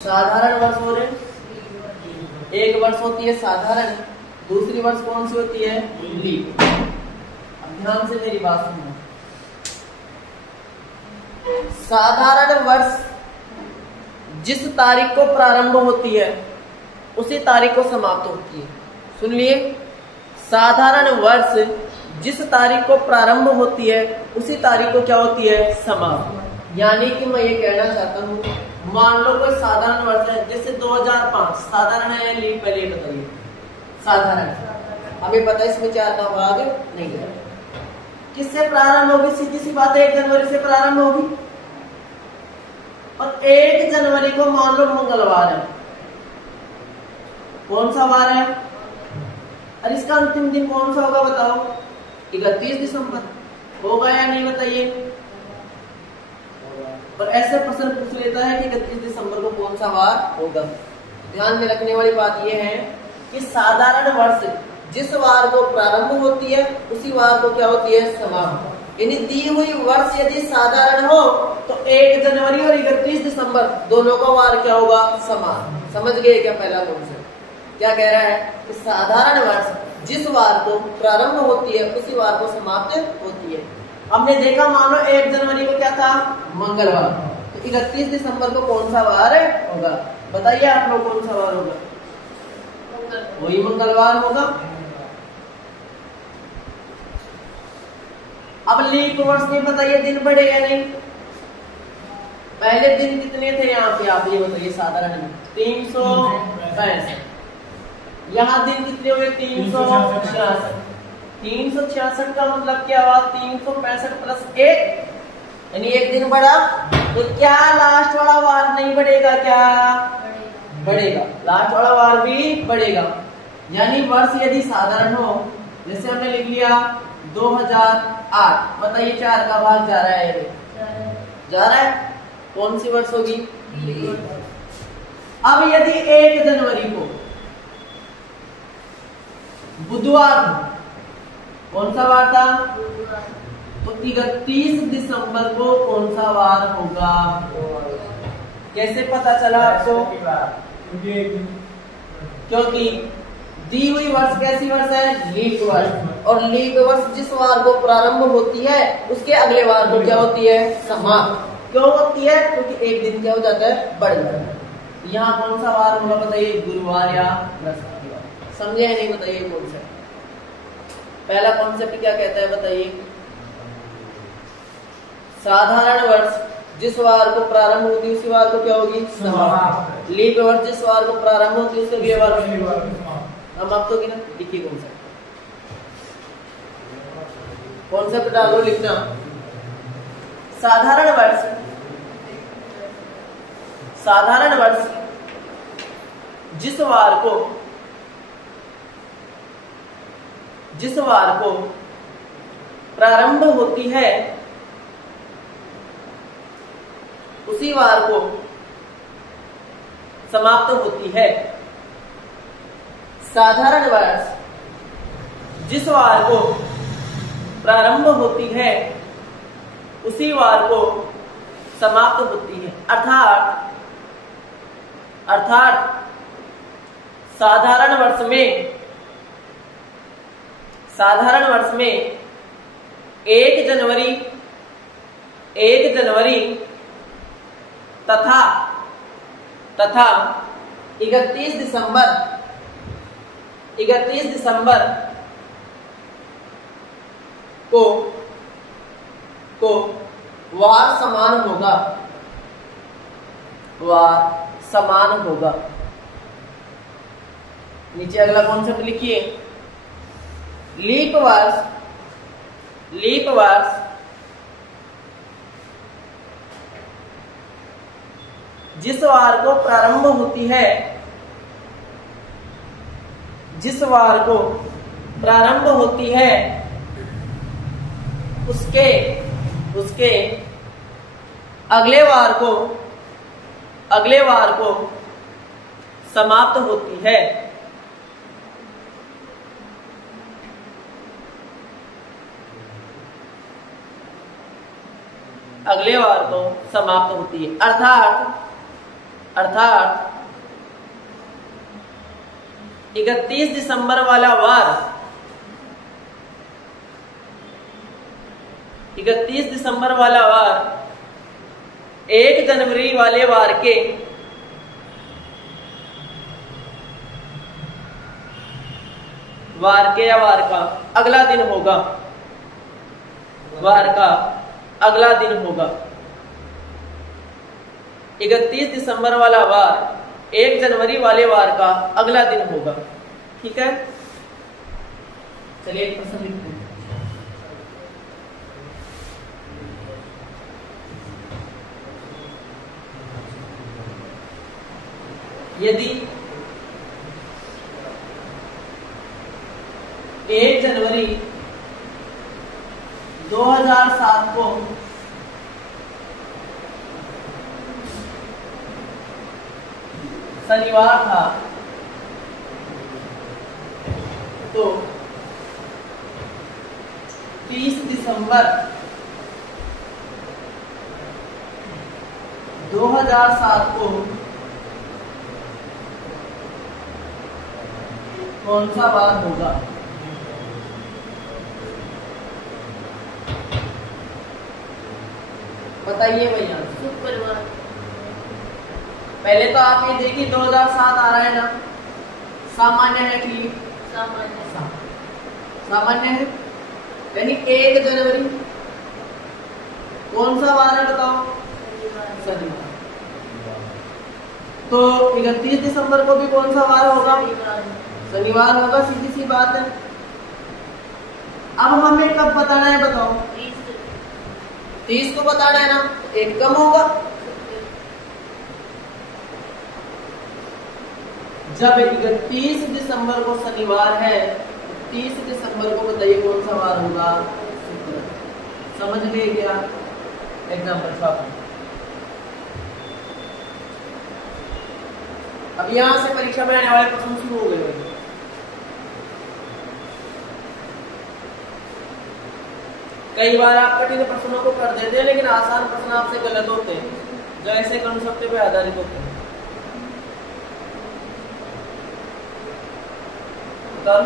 साधारण वर्ष हो रहे, एक वर्ष होती है साधारण, दूसरी वर्ष कौन सी होती है? लीप। अब ध्यान से मेरी बात सुनो। साधारण वर्ष जिस तारीख को प्रारंभ होती है उसी तारीख को समाप्त होती है। सुन लिए, साधारण वर्ष जिस तारीख को प्रारंभ होती है उसी तारीख को क्या होती है? समाप्त। यानी कि मैं ये कहना चाहता हूँ, मान लो कोई साधारण वर्ष है, जैसे 2005 साधारण है, लीप पहले बताइए। साधारण, हमें पता है इसमें 4 का भाग नहीं है। किससे प्रारंभ होगी? सीधी सी बात है, 1 जनवरी से प्रारंभ होगी। और 1 जनवरी को मान लो मंगलवार है। कौन सा वार है? और इसका अंतिम दिन कौन सा होगा बताओ? 31 दिसंबर होगा या नहीं बताइए? और ऐसे प्रश्न पूछ लेता है कि 31 दिसंबर को कौन सा वार होगा। ध्यान में रखने वाली बात यह है कि साधारण वर्ष जिस वार को प्रारंभ होती है उसी वार को क्या होती है? समाप्त। यानी दी हुई वर्ष यदि साधारण हो तो 1 जनवरी और 31 दिसंबर दोनों का वार क्या होगा? समान। समझ गए क्या? पहला कॉन्सेप्ट क्या कह रहा है कि साधारण वर्ष जिस वार को प्रारंभ होती है उसी वार को समाप्त होती है। हमने देखा, मान लो 1 जनवरी को क्या था? मंगलवार। तो 31 दिसंबर को कौन सा वार होगा? बताइए आप लोग, कौन सा वार होगा? वही मंगलवार होगा। अब लीप वर्ष में बताइए दिन बढ़े या नहीं? पहले दिन कितने थे यहाँ पे? आप ये बताइए। साधारण में 365। यहाँ दिन कितने हुए? 366। 366 का मतलब क्या हुआ? 365 प्लस 1, यानी 1 दिन बढ़ा। तो क्या लास्ट वाला वार नहीं बढ़ेगा? क्या बढ़ेगा? लास्ट वाला वार भी बढ़ेगा। यानी वर्ष यदि साधारण हो, जैसे हमने लिख लिया 2008, बताइए 4 का भाग जा रहा है? जा रहा है। कौन सी वर्ष होगी? अब यदि 1 जनवरी को बुधवार, कौन सा वार था? तो 31 दिसंबर को कौन सा वार होगा? कैसे पता चला आपको? क्योंकि दी हुई वर्ष कैसी वर्ष है? लीप वर्ष। और लीप वर्ष जिस वार को प्रारंभ होती है उसके अगले वार को क्या होती है? समाप्त। क्यों होती है? क्योंकि 1 दिन क्या हो जाता है? बढ़ जाता है। यहाँ कौन सा वार होगा बताइए? गुरुवार या बृहस्पतिवार। समझे या नहीं? बताइए कौन सा? पहला कॉन्सेप्ट क्या कहता है बताइए? साधारण वर्ष जिस वार को प्रारंभ होती है उसी वार को क्या होगी? समाप्त। लीप वर्ष जिस वार को प्रारंभ होती है उसके अगले वार समाप्त होगी ना। लिखिए कौन सा कॉन्सेप्ट डालो, लिखना। साधारण वर्ष, साधारण वर्ष जिस वार को प्रारंभ होती है उसी वार को समाप्त होती है। साधारण वर्ष जिस वार को प्रारंभ होती है उसी वार को समाप्त होती है। अर्थात साधारण वर्ष में 1 जनवरी तथा 31 दिसंबर को वार समान होगा। नीचे अगला कॉन्सेप्ट लिखिए। लीप वर्ष जिस वार को प्रारंभ होती है, उसके अगले वार को समाप्त होती है। अगले वार को समाप्त होती है। अर्थात 31 दिसंबर वाला वार 31 दिसंबर वाला वार 1 जनवरी वाले वार के या वार का अगला दिन होगा। वार का अगला दिन होगा। 31 दिसंबर वाला वार 1 जनवरी वाले वार का अगला दिन होगा। ठीक है, चलिए एक प्रश्न लिखते हैं। यदि 1 जनवरी 2007 को शनिवार था तो 30 दिसंबर 2007 को कौन सा वार होगा? बताइए भैया। शुक्रवार। पहले तो आप ये देखिए 2007 आ रहा है ना, सामान्य है कि सामान्य है, यानी 1 जनवरी कौन सा वार है बताओ? शनिवार। तो 31 दिसंबर को भी कौन सा वार होगा? शनिवार होगा, सीधी सी बात है। अब हमें कब बताना है बताओ? 30 को बताना है ना, एक कम होगा। जब 31 दिसंबर को शनिवार है, 30 दिसंबर को बताइए कौन सा वार होगा? शुक्र। समझ गए क्या? एग्जाम्पल छाप। अब यहां से परीक्षा में आने वाले प्रश्न शुरू हो गए। कई बार आप कठिन प्रश्नों को कर देते हैं, लेकिन आसान प्रश्न आपसे गलत होते हैं जो ऐसे कंसेप्ट पे आधारित होते हैं। उतार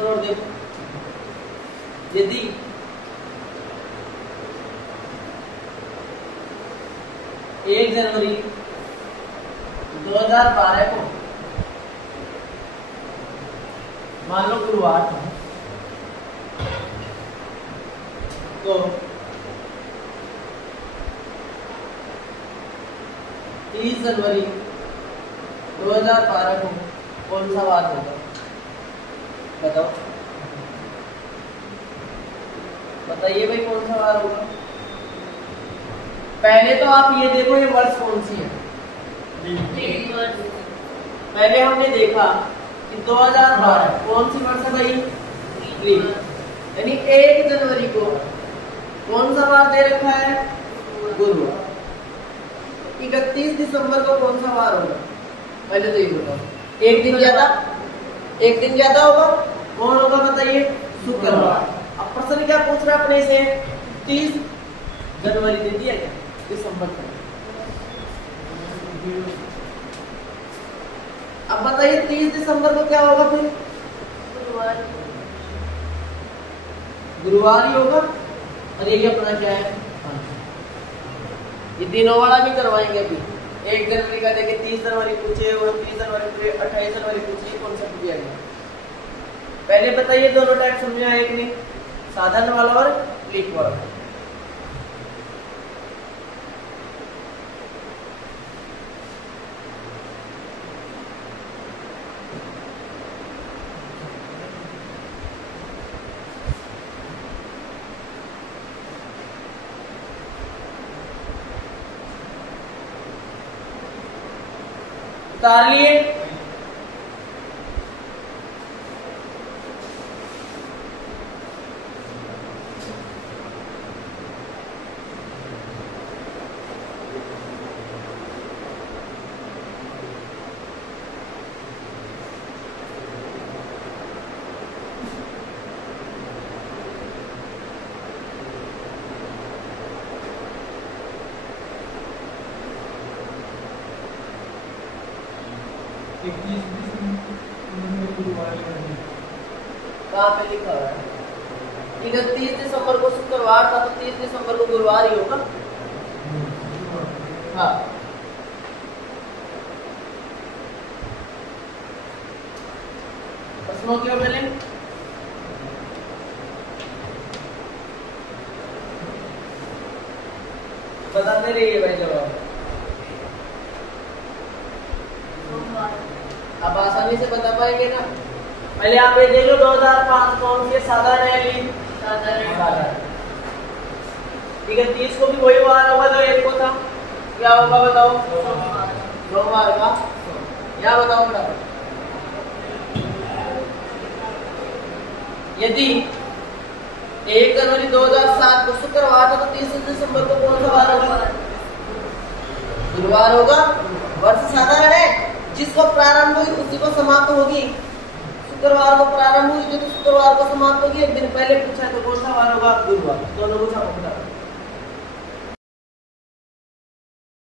और देखो, यदि 1 जनवरी 2012 को मान लो गुरुवार था, तो 30 जनवरी 2012 को कौन सा वार होगा? बताओ, बताइए भाई कौन सा वार होगा? पहले तो आप ये देखो ये वर्ष कौन सी है। पहले हमने देखा कि 2012 कौन सी वर्ष है भाई? यानी 1 जनवरी को कौन सा वार दे रखा है? गुरुवार। 31 दिसंबर को कौन सा वार होगा? पहले तो ये बताओ। एक दिन ज्यादा होगा। कौन होगा बताइए? शुक्रवार। अब प्रश्न क्या पूछ रहा है अपने से? 30 जनवरी दे दिया क्या? दिसंबर का। अब बताइए 30 दिसंबर को क्या होगा फिर? गुरुवार ही होगा। और ये अपना क्या है, ये दिनों वाला भी करवाएंगे अभी। 1 जनवरी का देखे, 30 जनवरी पूछे, 29 जनवरी पूछे, 28 जनवरी पूछे, कौन सा पूछा गया। पहले बताइए दोनों टाइप समझ में आए कि नहीं, साधारण वाला और क्लिक वाला। उतार लिए। कहाँ पे लिखा हुआ है? 31 दिसंबर को शुक्रवार था, तो 30 दिसंबर को गुरुवार ही होगा। हाँ, प्रश्नों की ओर चलें। बताते रहिए भाई जवाब। आप आसानी से बता पाएंगे ना। पहले आप ये देख लो 2005 कौन सी साधारण रैली, साधारण। ठीक है, 30 को भी वही वार होगा जो 1 को था। क्या होगा बताओ? सोमवार का। या बताओ फटाफट। यदि 1 जनवरी 2007 को शुक्रवार था, तो 30 दिसंबर को कौन सा वार होगा? गुरुवार होगा। वर्ष साधारण है, जिसको प्रारंभ हुई उसी को समाप्त होगी। शुक्रवार को प्रारंभ हुई तो शुक्रवार को समाप्त होगी। 1 दिन पहले पूछा तो कौन सा वार होगा? गुरुवार। दोनों पूछा।